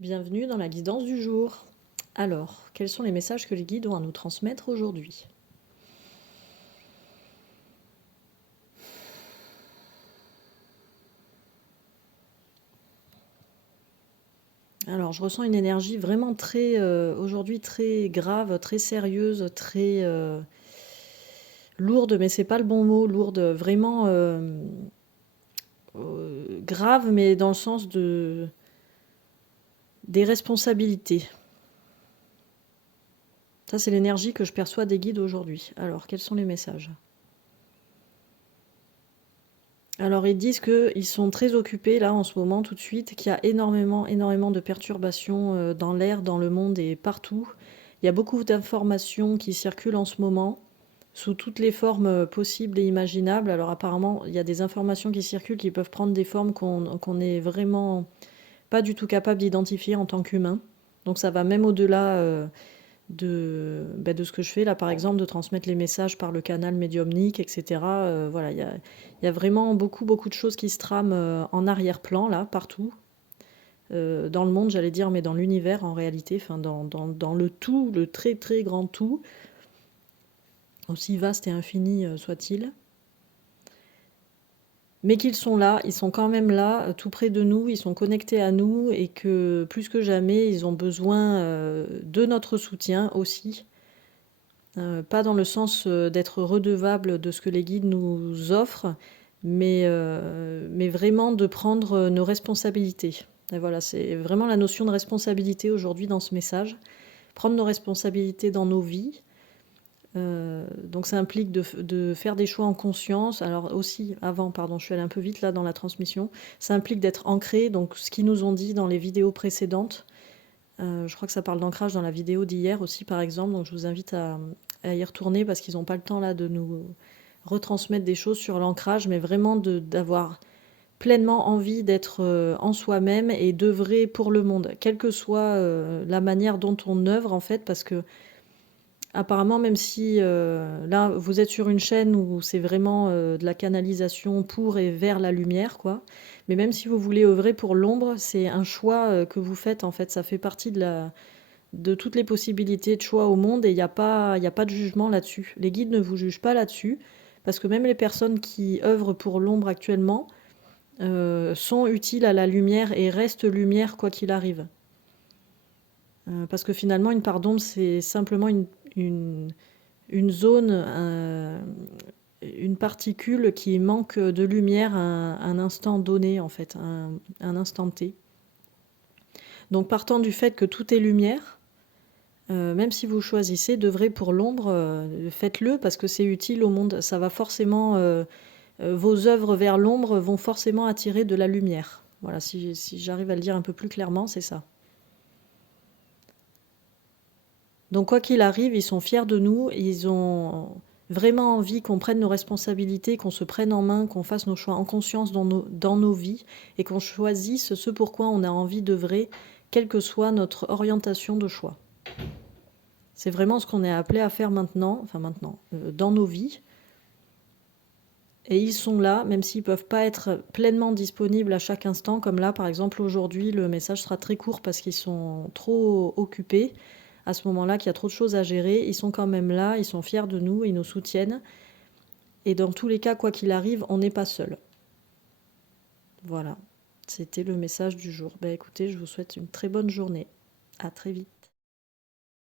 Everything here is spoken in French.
Bienvenue dans la guidance du jour. Alors, quels sont les messages que les guides ont à nous transmettre aujourd'hui? Alors, je ressens une énergie vraiment très, aujourd'hui très grave, très sérieuse, très lourde, mais c'est pas le bon mot, lourde, vraiment grave, mais dans le sens des responsabilités. Ça, c'est l'énergie que je perçois des guides aujourd'hui. Alors, quels sont les messages? Alors, ils disent qu'ils sont très occupés là en ce moment, tout de suite, qu'il y a énormément de perturbations dans l'air, dans le monde et partout. Il y a beaucoup d'informations qui circulent en ce moment, sous toutes les formes possibles et imaginables. Alors, apparemment, il y a des informations qui circulent qui peuvent prendre des formes qu'on n'est vraiment pas du tout capable d'identifier en tant qu'humain. Donc, ça va même au-delà de ce que je fais là, par exemple, de transmettre les messages par le canal médiumnique, etc. Voilà, il y a vraiment beaucoup de choses qui se trament en arrière-plan, là, partout. Dans le monde, j'allais dire, mais dans l'univers, en réalité, enfin, dans le tout, le très grand tout, aussi vaste et infini soit-il. Mais qu'ils sont là, ils sont quand même là, tout près de nous, ils sont connectés à nous, et que plus que jamais, ils ont besoin de notre soutien aussi. Pas dans le sens d'être redevable de ce que les guides nous offrent, mais vraiment de prendre nos responsabilités. Et voilà, c'est vraiment la notion de responsabilité aujourd'hui dans ce message. Prendre nos responsabilités dans nos vies. Donc ça implique de faire des choix en conscience. Alors aussi, avant, pardon, je suis allée un peu vite là dans la transmission. Ça implique d'être ancré, donc ce qu'ils nous ont dit dans les vidéos précédentes. Je crois que ça parle d'ancrage dans la vidéo d'hier aussi, par exemple. Donc je vous invite à y retourner parce qu'ils n'ont pas le temps là de nous retransmettre des choses sur l'ancrage, mais vraiment d'avoir pleinement envie d'être en soi-même et d'œuvrer pour le monde, quelle que soit la manière dont on œuvre en fait, parce que apparemment, même si là vous êtes sur une chaîne où c'est vraiment de la canalisation pour et vers la lumière, quoi. Mais même si vous voulez œuvrer pour l'ombre, c'est un choix que vous faites en fait. Ça fait partie de toutes les possibilités de choix au monde, et il y a pas de jugement là-dessus. Les guides ne vous jugent pas là-dessus, parce que même les personnes qui œuvrent pour l'ombre actuellement sont utiles à la lumière et restent lumière quoi qu'il arrive. Parce que finalement, une part d'ombre, c'est simplement une zone, une particule qui manque de lumière à un instant donné, en fait, un instant T. Donc partant du fait que tout est lumière, même si vous choisissez d'œuvrer pour l'ombre, faites-le parce que c'est utile au monde. Ça va forcément, vos œuvres vers l'ombre vont forcément attirer de la lumière. Voilà, si j'arrive à le dire un peu plus clairement, c'est ça. Donc quoi qu'il arrive, ils sont fiers de nous, ils ont vraiment envie qu'on prenne nos responsabilités, qu'on se prenne en main, qu'on fasse nos choix en conscience dans nos vies, et qu'on choisisse ce pourquoi on a envie d'œuvrer, quelle que soit notre orientation de choix. C'est vraiment ce qu'on est appelé à faire maintenant, dans nos vies. Et ils sont là, même s'ils ne peuvent pas être pleinement disponibles à chaque instant, comme là, par exemple, aujourd'hui, le message sera très court parce qu'ils sont trop occupés. À ce moment-là, qu'il y a trop de choses à gérer, ils sont quand même là, ils sont fiers de nous, ils nous soutiennent. Et dans tous les cas, quoi qu'il arrive, on n'est pas seul. Voilà, c'était le message du jour. Écoutez, je vous souhaite une très bonne journée. À très vite.